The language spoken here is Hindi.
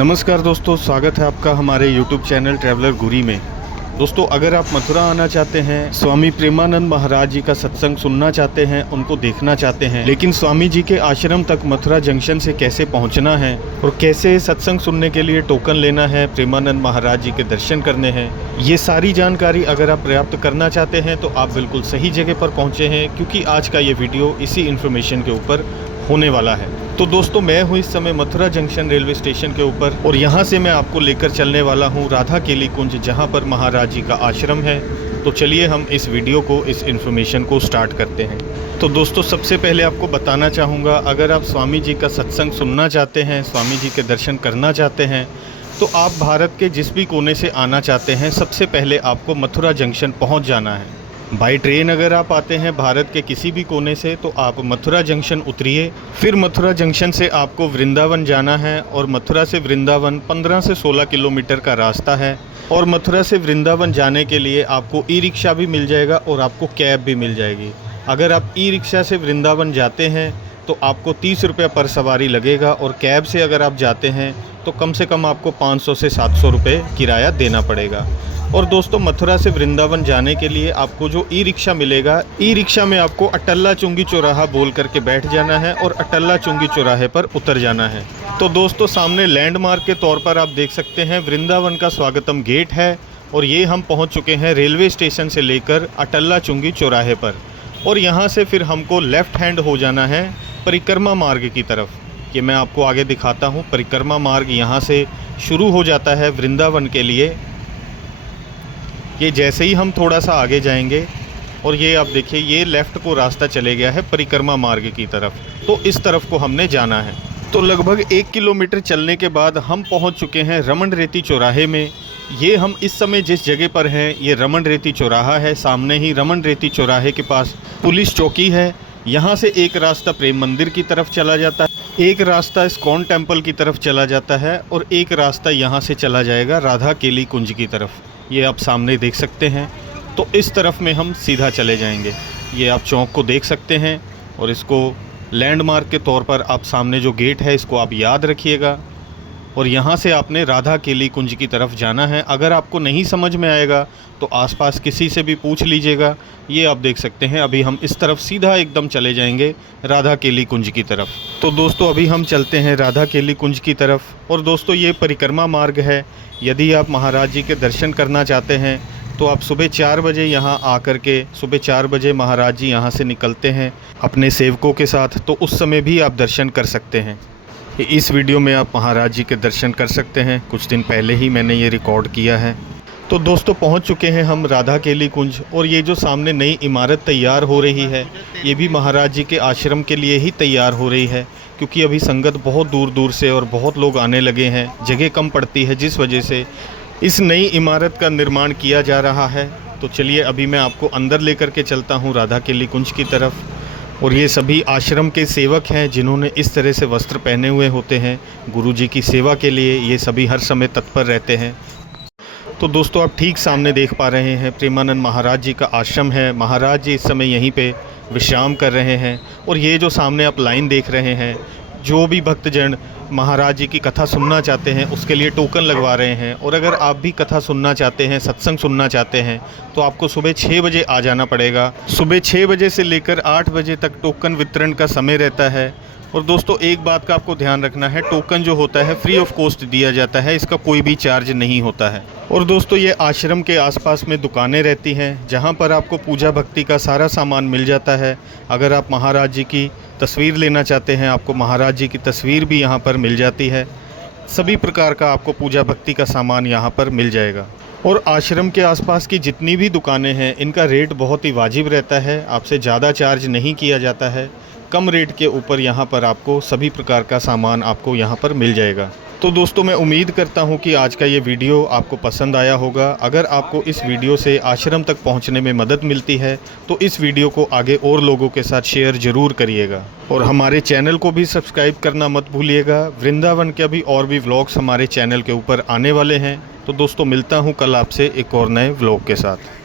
नमस्कार दोस्तों, स्वागत है आपका हमारे YouTube चैनल ट्रैवलर गुरी में। दोस्तों, अगर आप मथुरा आना चाहते हैं, स्वामी प्रेमानंद महाराज जी का सत्संग सुनना चाहते हैं, उनको देखना चाहते हैं, लेकिन स्वामी जी के आश्रम तक मथुरा जंक्शन से कैसे पहुंचना है और कैसे सत्संग सुनने के लिए टोकन लेना है, प्रेमानंद महाराज जी के दर्शन करने हैं, ये सारी जानकारी अगर आप प्राप्त करना चाहते हैं तो आप बिल्कुल सही जगह पर पहुँचे हैं, क्योंकि आज का ये वीडियो इसी इन्फॉर्मेशन के ऊपर होने वाला है। तो दोस्तों, मैं हूँ इस समय मथुरा जंक्शन रेलवे स्टेशन के ऊपर और यहाँ से मैं आपको लेकर चलने वाला हूँ राधा केली कुंज, जहाँ पर महाराज जी का आश्रम है। तो चलिए हम इस वीडियो को, इस इन्फॉर्मेशन को स्टार्ट करते हैं। तो दोस्तों, सबसे पहले आपको बताना चाहूँगा, अगर आप स्वामी जी का सत्संग सुनना चाहते हैं, स्वामी जी के दर्शन करना चाहते हैं, तो आप भारत के जिस भी कोने से आना चाहते हैं, सबसे पहले आपको मथुरा जंक्शन पहुँच जाना है। बाई ट्रेन अगर आप आते हैं भारत के किसी भी कोने से, तो आप मथुरा जंक्शन उतरिए। फिर मथुरा जंक्शन से आपको वृंदावन जाना है और मथुरा से वृंदावन 15 से 16 किलोमीटर का रास्ता है। और मथुरा से वृंदावन जाने के लिए आपको ई रिक्शा भी मिल जाएगा और आपको कैब भी मिल जाएगी। अगर आप ई रिक्शा से वृंदावन जाते हैं तो आपको 30 रुपये पर सवारी लगेगा, और कैब से अगर आप जाते हैं तो कम से कम आपको 500 से 700 रुपये किराया देना पड़ेगा। और दोस्तों, मथुरा से वृंदावन जाने के लिए आपको जो ई रिक्शा मिलेगा, ई रिक्शा में आपको अटल्ला चुंगी चौराहा बोल करके बैठ जाना है और अटल्ला चुंगी चौराहे पर उतर जाना है। तो दोस्तों, सामने लैंडमार्क के तौर पर आप देख सकते हैं वृंदावन का स्वागतम गेट है, और ये हम पहुंच चुके हैं रेलवे स्टेशन से लेकर अटल्ला चुंगी चौराहे पर। और यहाँ से फिर हमको लेफ़्ट हैंड हो जाना है परिक्रमा मार्ग की तरफ। ये मैं आपको आगे दिखाता हूँ। परिक्रमा मार्ग यहाँ से शुरू हो जाता है वृंदावन के लिए। ये जैसे ही हम थोड़ा सा आगे जाएंगे और ये आप देखिए, ये लेफ़्ट को रास्ता चले गया है परिक्रमा मार्ग की तरफ। तो इस तरफ को हमने जाना है। तो लगभग 1 किलोमीटर चलने के बाद हम पहुंच चुके हैं रमन रेती चौराहे में। ये हम इस समय जिस जगह पर हैं, ये रमन रेती चौराहा है। सामने ही रमन रेती चौराहे के पास पुलिस चौकी है। यहाँ से एक रास्ता प्रेम मंदिर की तरफ चला जाता है, एक रास्ता इस्कॉन टेम्पल की तरफ चला जाता है, और एक रास्ता यहाँ से चला जाएगा राधा केली कुंज की तरफ। ये आप सामने देख सकते हैं। तो इस तरफ में हम सीधा चले जाएंगे। ये आप चौक को देख सकते हैं, और इसको लैंडमार्क के तौर पर आप सामने जो गेट है इसको आप याद रखिएगा। और यहाँ से आपने राधा केली कुंज की तरफ जाना है। अगर आपको नहीं समझ में आएगा तो आसपास किसी से भी पूछ लीजिएगा। ये आप देख सकते हैं, अभी हम इस तरफ सीधा एकदम चले जाएंगे राधा केली कुंज की तरफ। तो दोस्तों, अभी हम चलते हैं राधा केली कुंज की तरफ। और दोस्तों, ये परिक्रमा मार्ग है। यदि आप महाराज जी के दर्शन करना चाहते हैं तो आप सुबह 4 बजे यहाँ आकर के, सुबह 4 बजे महाराज जी यहाँ से निकलते हैं अपने सेवकों के साथ, तो उस समय भी आप दर्शन कर सकते हैं। इस वीडियो में आप महाराज जी के दर्शन कर सकते हैं। कुछ दिन पहले ही मैंने ये रिकॉर्ड किया है। तो दोस्तों, पहुंच चुके हैं हम राधा केली कुंज। और ये जो सामने नई इमारत तैयार हो रही है, ये भी महाराज जी के आश्रम के लिए ही तैयार हो रही है, क्योंकि अभी संगत बहुत दूर दूर से और बहुत लोग आने लगे हैं, जगह कम पड़ती है, जिस वजह से इस नई इमारत का निर्माण किया जा रहा है। तो चलिए, अभी मैं आपको अंदर लेकर के चलता हूँ राधा केली कुंज की तरफ। और ये सभी आश्रम के सेवक हैं जिन्होंने इस तरह से वस्त्र पहने हुए होते हैं गुरु जी की सेवा के लिए। ये सभी हर समय तत्पर रहते हैं। तो दोस्तों, आप ठीक सामने देख पा रहे हैं प्रेमानंद महाराज जी का आश्रम है। महाराज जी इस समय यहीं पे विश्राम कर रहे हैं। और ये जो सामने आप लाइन देख रहे हैं, जो भी भक्तजन महाराज जी की कथा सुनना चाहते हैं उसके लिए टोकन लगवा रहे हैं। और अगर आप भी कथा सुनना चाहते हैं, सत्संग सुनना चाहते हैं, तो आपको सुबह 6 बजे आ जाना पड़ेगा। सुबह 6 बजे से लेकर 8 बजे तक टोकन वितरण का समय रहता है। और दोस्तों, एक बात का आपको ध्यान रखना है, टोकन जो होता है फ्री ऑफ कॉस्ट दिया जाता है, इसका कोई भी चार्ज नहीं होता है। और दोस्तों, ये आश्रम के आसपास में दुकानें रहती हैं जहाँ पर आपको पूजा भक्ति का सारा सामान मिल जाता है। अगर आप महाराज जी की तस्वीर लेना चाहते हैं, आपको महाराज जी की तस्वीर भी यहाँ पर मिल जाती है। सभी प्रकार का आपको पूजा भक्ति का सामान यहाँ पर मिल जाएगा। और आश्रम के आसपास की जितनी भी दुकानें हैं, इनका रेट बहुत ही वाजिब रहता है। आपसे ज़्यादा चार्ज नहीं किया जाता है। कम रेट के ऊपर यहाँ पर आपको सभी प्रकार का सामान आपको यहाँ पर मिल जाएगा। तो दोस्तों, मैं उम्मीद करता हूँ कि आज का ये वीडियो आपको पसंद आया होगा। अगर आपको इस वीडियो से आश्रम तक पहुँचने में मदद मिलती है तो इस वीडियो को आगे और लोगों के साथ शेयर ज़रूर करिएगा। और हमारे चैनल को भी सब्सक्राइब करना मत भूलिएगा। वृंदावन के अभी और भी व्लॉग्स हमारे चैनल के ऊपर आने वाले हैं। तो दोस्तों, मिलता हूँ कल आपसे एक और नए व्लॉग के साथ।